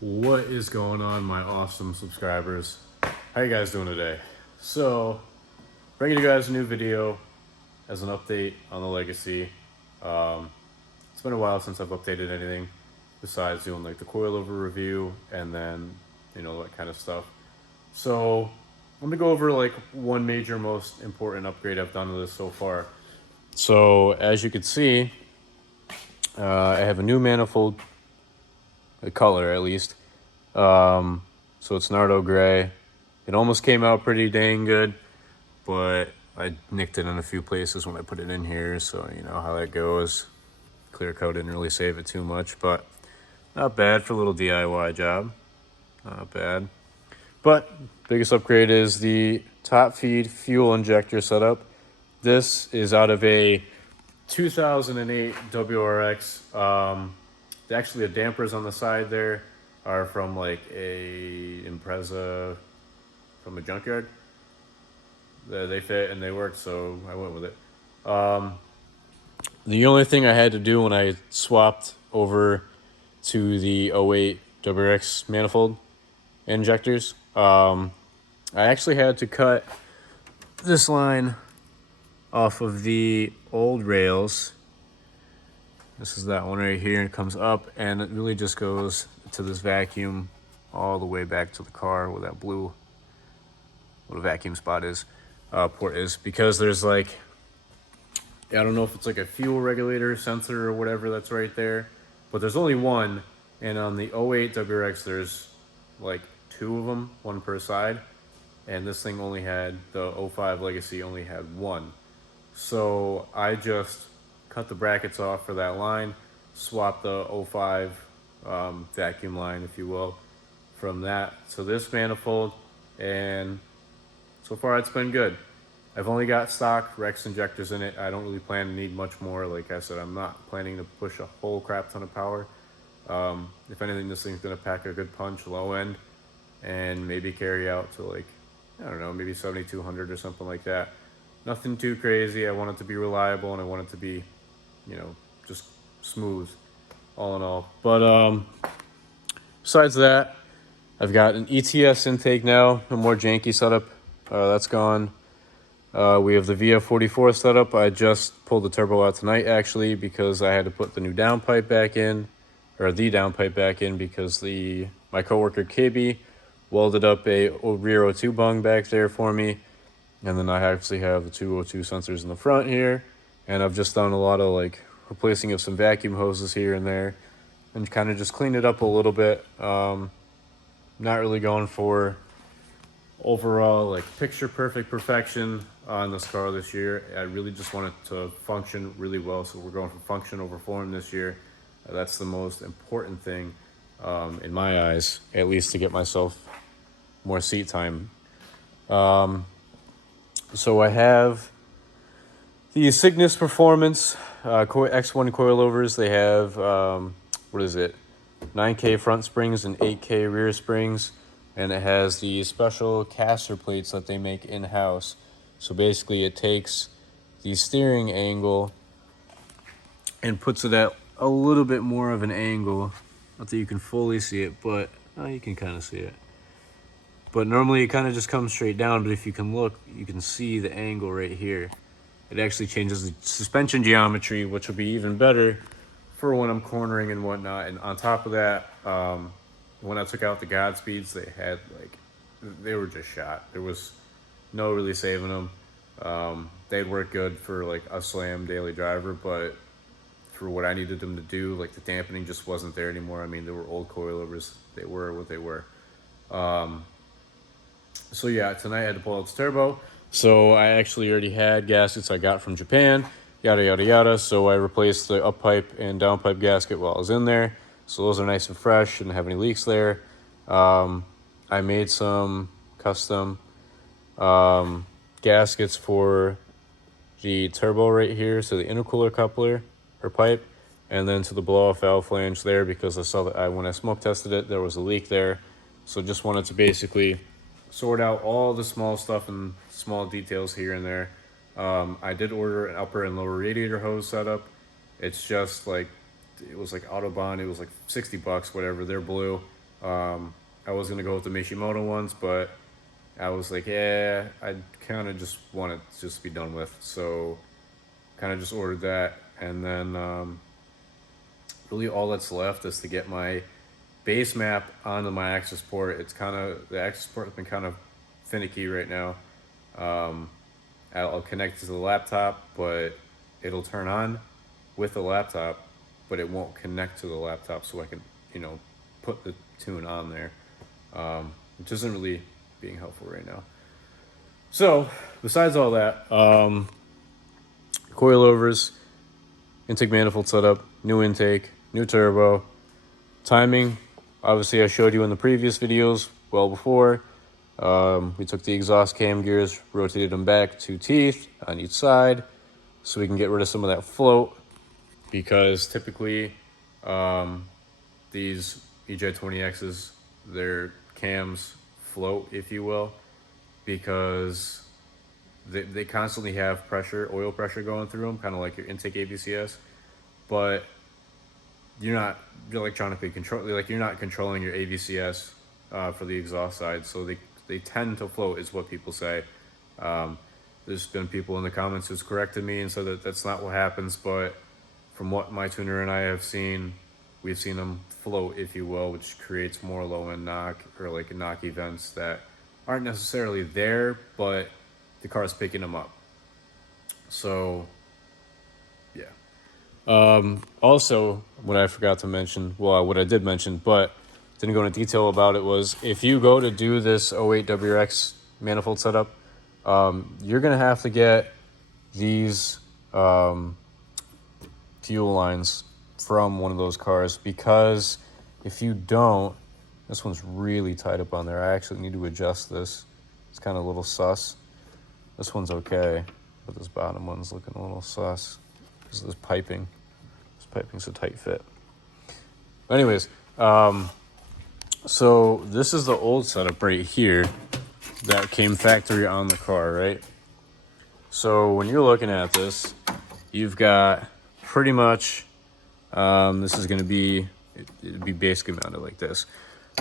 What is going on, my awesome subscribers? How you guys doing today? So, bringing you guys a new video as an update on the Legacy. It's been a while since I've updated anything besides doing like the coilover review and then, that kind of stuff. So, I'm gonna go over like one major, most important upgrade I've done to this so far. So, as you can see, I have a new manifold, a color at least. So it's Nardo Gray. It almost came out pretty dang good, but I nicked it in a few places when I put it in here, so you know how that goes. Clear coat didn't really save it too much, but not bad for a little DIY job. Not bad. But biggest upgrade is the top feed fuel injector setup. This is out of a 2008 WRX. Actually, the dampers on the side there are from like a Impreza from a junkyard. They fit and they work, so I went with it. The only thing I had to do when I swapped over to the 08 WRX manifold injectors, I actually had to cut this line off of the old rails. This is that one right here. It comes up and it really just goes to this vacuum all the way back to the car where that blue little vacuum spot is, port is, because there's like, I don't know if it's like a fuel regulator sensor or whatever that's right there, but there's only one. And on the 08 WRX, there's like two of them, one per side. And this thing only had, the 05 Legacy only had one. So I just cut the brackets off for that line, swap the 05 vacuum line, if you will, from that to this manifold, and so far it's been good. I've only got stock Rex injectors in it. I don't really plan to need much more. Like I said, I'm not planning to push a whole crap ton of power. If anything, this thing's gonna pack a good punch low end and maybe carry out to like, I don't know, maybe 7,200 or something like that. Nothing too crazy. I want it to be reliable and I want it to be, just smooth all in all. But besides that, I've got an ETS intake now, a more janky setup. That's gone. We have the VF44 setup. I just pulled the turbo out tonight actually because I had to put the new downpipe back in, or the downpipe back in, because my coworker KB welded up a rear O2 bung back there for me. And then I actually have the two O2 sensors in the front here. And I've just done a lot of like replacing of some vacuum hoses here and there and kind of just cleaned it up a little bit. Not really going for overall like picture perfect perfection on this car this year. I really just want it to function really well. So we're going for function over form this year. That's the most important thing in my eyes, at least to get myself more seat time. So I have the Cygnus Performance X1 coilovers. They have, 9K front springs and 8K rear springs. And it has the special caster plates that they make in-house. So basically it takes the steering angle and puts it at a little bit more of an angle. Not that you can fully see it, but you can kind of see it. But normally it kind of just comes straight down, but if you can look, you can see the angle right here. It actually changes the suspension geometry, which will be even better for when I'm cornering and whatnot. And on top of that, when I took out the Godspeeds, they were just shot. There was no really saving them. They'd work good for like a slam daily driver, but for what I needed them to do, like the dampening just wasn't there anymore. I mean, they were old coilovers. They were what they were. So yeah, tonight I had to pull out the turbo. So I actually already had gaskets I got from Japan, yada, yada, yada. So I replaced the up pipe and down pipe gasket while I was in there. So those are nice and fresh, shouldn't have any leaks there. I made some custom gaskets for the turbo right here. So the intercooler coupler or pipe, and then to the blow off valve flange there, because I saw that when I smoke tested it, there was a leak there. So just wanted to basically sort out all the small stuff and small details here and there. I did order an upper and lower radiator hose setup. It's just like, it was like Autobahn, it was like 60 bucks, whatever. They're blue. I was gonna go with the Mishimoto ones, but I was like, yeah, I kind of just want it to just be done with. So kind of just ordered that, and then really all that's left is to get my base map onto my access port. It's kind of, the access port has been kind of finicky right now. I'll connect it to the laptop, but it'll turn on with the laptop, but it won't connect to the laptop, so I can, put the tune on there, which isn't really being helpful right now. So besides all that, coilovers, intake manifold setup, new intake, new turbo, timing. Obviously, I showed you in the previous videos well before. We took the exhaust cam gears, rotated them back 2 teeth on each side so we can get rid of some of that float, because typically these EJ20Xs, their cams float, if you will, because they constantly have pressure, oil pressure going through them, kind of like your intake AVCS, but you're electronically controlling, like you're not controlling your AVCS for the exhaust side, so they tend to float, is what people say. There's been people in the comments who's corrected me and said that that's not what happens, but from what my tuner and I have seen, we've seen them float, if you will, which creates more low-end knock, or like knock events that aren't necessarily there, but the car's picking them up. So yeah. Also, what I forgot to mention, well, what I did mention, but didn't go into detail about it, was if you go to do this 08 WRX manifold setup, you're going to have to get these fuel lines from one of those cars, because if you don't, this one's really tight up on there. I actually need to adjust this. It's kind of a little sus. This one's okay, but this bottom one's looking a little sus because of this piping. This piping's a tight fit. But anyways, so this is the old setup right here that came factory on the car, right? So when you're looking at this, you've got pretty much, this is going to be, it'd be basically mounted like this.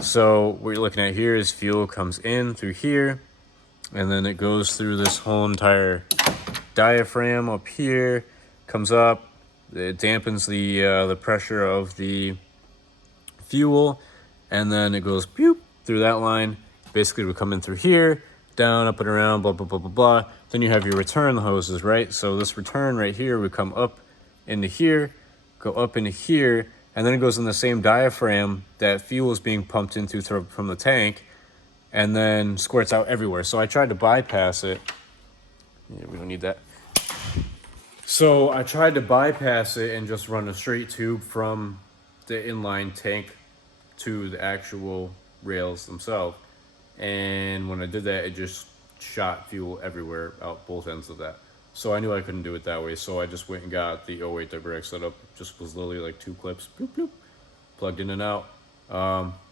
So what you're looking at here is fuel comes in through here, and then it goes through this whole entire diaphragm up here, comes up, it dampens the pressure of the fuel, and then it goes boop through that line. Basically, we come in through here, down, up and around, blah, blah, blah, blah, blah. Then you have your return hoses, right? So this return right here would come up into here, go up into here, and then it goes in the same diaphragm that fuel is being pumped into from the tank, and then squirts out everywhere. So I tried to bypass it. Yeah, we don't need that. So I tried to bypass it and just run a straight tube from the inline tank to the actual rails themselves. And when I did that, it just shot fuel everywhere out both ends of that. So I knew I couldn't do it that way. So I just went and got the 08 WRX setup. Just was literally like 2 clips, bloop, bloop, plugged in and out.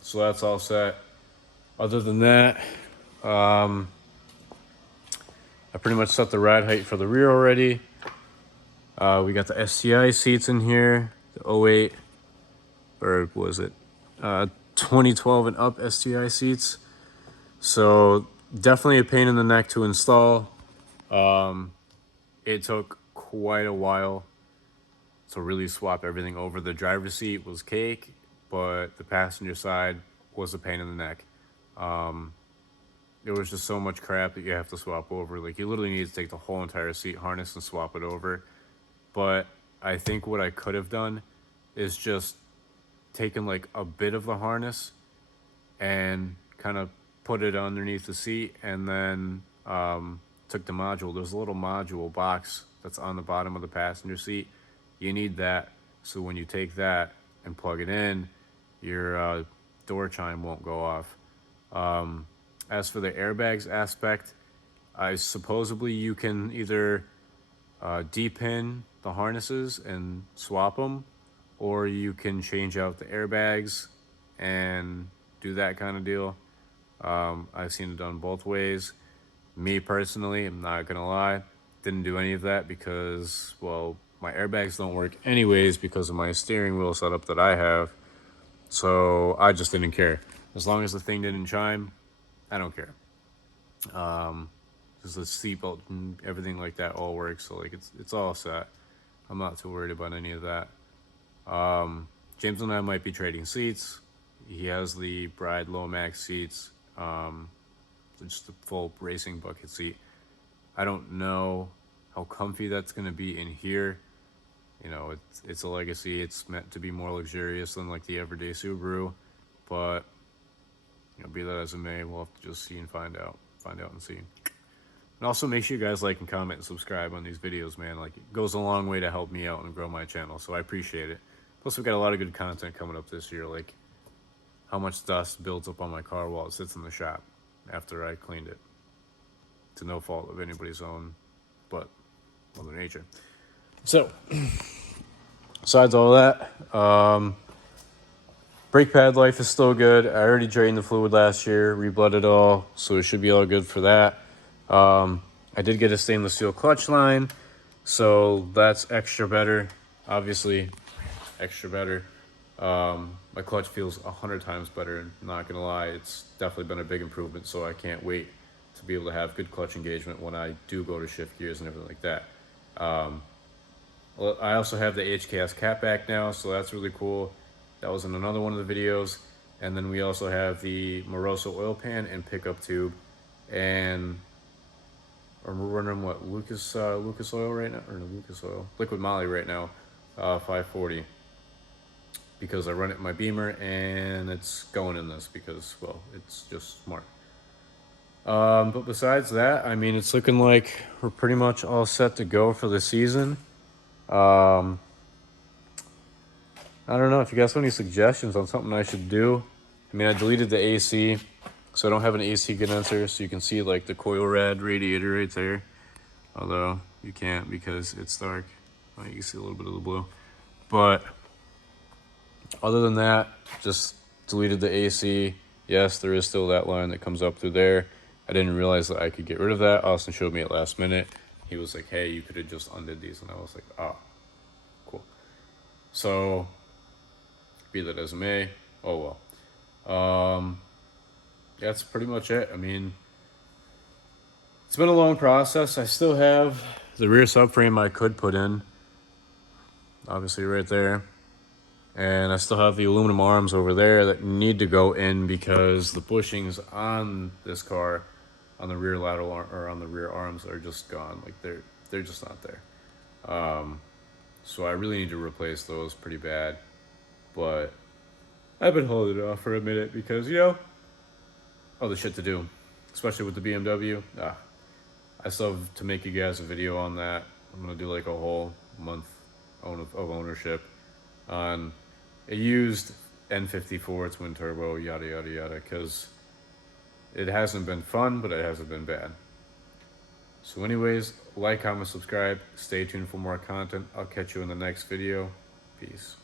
So that's all set. Other than that, I pretty much set the ride height for the rear already. We got the STI seats in here, the 08, or was it 2012 and up STI seats. So definitely a pain in the neck to install. It took quite a while to really swap everything over. The driver's seat was cake, but the passenger side was a pain in the neck. There was just so much crap that you have to swap over. Like, you literally need to take the whole entire seat harness and swap it over. But I think what I could have done is just taken like a bit of the harness and kind of put it underneath the seat, and then took the module. There's a little module box that's on the bottom of the passenger seat. You need that, so when you take that and plug it in, your door chime won't go off. As for the airbags aspect, supposedly you can either de-pin the harnesses and swap them, or you can change out the airbags and do that kind of deal. I've seen it done both ways. Me personally, I'm not gonna lie, didn't do any of that because, well, my airbags don't work anyways because of my steering wheel setup that I have. So I just didn't care. As long as the thing didn't chime, I don't care. Just the seatbelt and everything like that all works, so like it's all set. I'm not too worried about any of that. James and I might be trading seats. He has the Bride Low Max seats, just the full racing bucket seat. I don't know how comfy that's going to be in here. You know, it's a Legacy. It's meant to be more luxurious than like the everyday Subaru, but you know, be that as it may, we'll have to just see and find out and see. And also make sure you guys like and comment and subscribe on these videos, man. Like, it goes a long way to help me out and grow my channel, so I appreciate it. Plus, we've got a lot of good content coming up this year, like how much dust builds up on my car while it sits in the shop after I cleaned it. To no fault of anybody's own, but Mother Nature. So, besides all that, brake pad life is still good. I already drained the fluid last year, reblooded it all, so it should be all good for that. I did get a stainless steel clutch line, so that's extra better. Obviously, extra better. My clutch feels 100 times better, not gonna lie. It's definitely been a big improvement, so I can't wait to be able to have good clutch engagement when I do go to shift gears and everything like that. Well, I also have the HKS catback now, so that's really cool. That was in another one of the videos. And then we also have the Moroso oil pan and pickup tube, and we're running what, Lucas oil right now, or no, Lucas oil, liquid moly right now, 540, because I run it in my Beamer and it's going in this because, well, it's just smart. But besides that, I mean, it's looking like we're pretty much all set to go for the season. I don't know if you guys have any suggestions on something I should do. I mean, I deleted the AC, so I don't have an AC condenser, so you can see like the coil rad radiator right there. Although you can't because it's dark. Oh, you can see a little bit of the blue. But other than that, just deleted the AC. Yes, there is still that line that comes up through there. I didn't realize that I could get rid of that. Austin showed me at last minute. He was like, hey, you could have just undid these. And I was like, oh, cool. So, be that as it may, oh well. That's pretty much it. I mean, it's been a long process. I still have the rear subframe I could put in. Obviously right there. And I still have the aluminum arms over there that need to go in because the bushings on this car, on the rear lateral or on the rear arms, are just gone. Like they're just not there. So I really need to replace those pretty bad. But I've been holding it off for a minute because, you know, other shit to do, especially with the BMW. I still have to make you guys a video on that. I'm gonna do like a whole month of ownership on a used N54 twin turbo, yada yada yada, because it hasn't been fun, but it hasn't been bad. So anyways, like, comment, subscribe, stay tuned for more content. I'll catch you in the next video. Peace.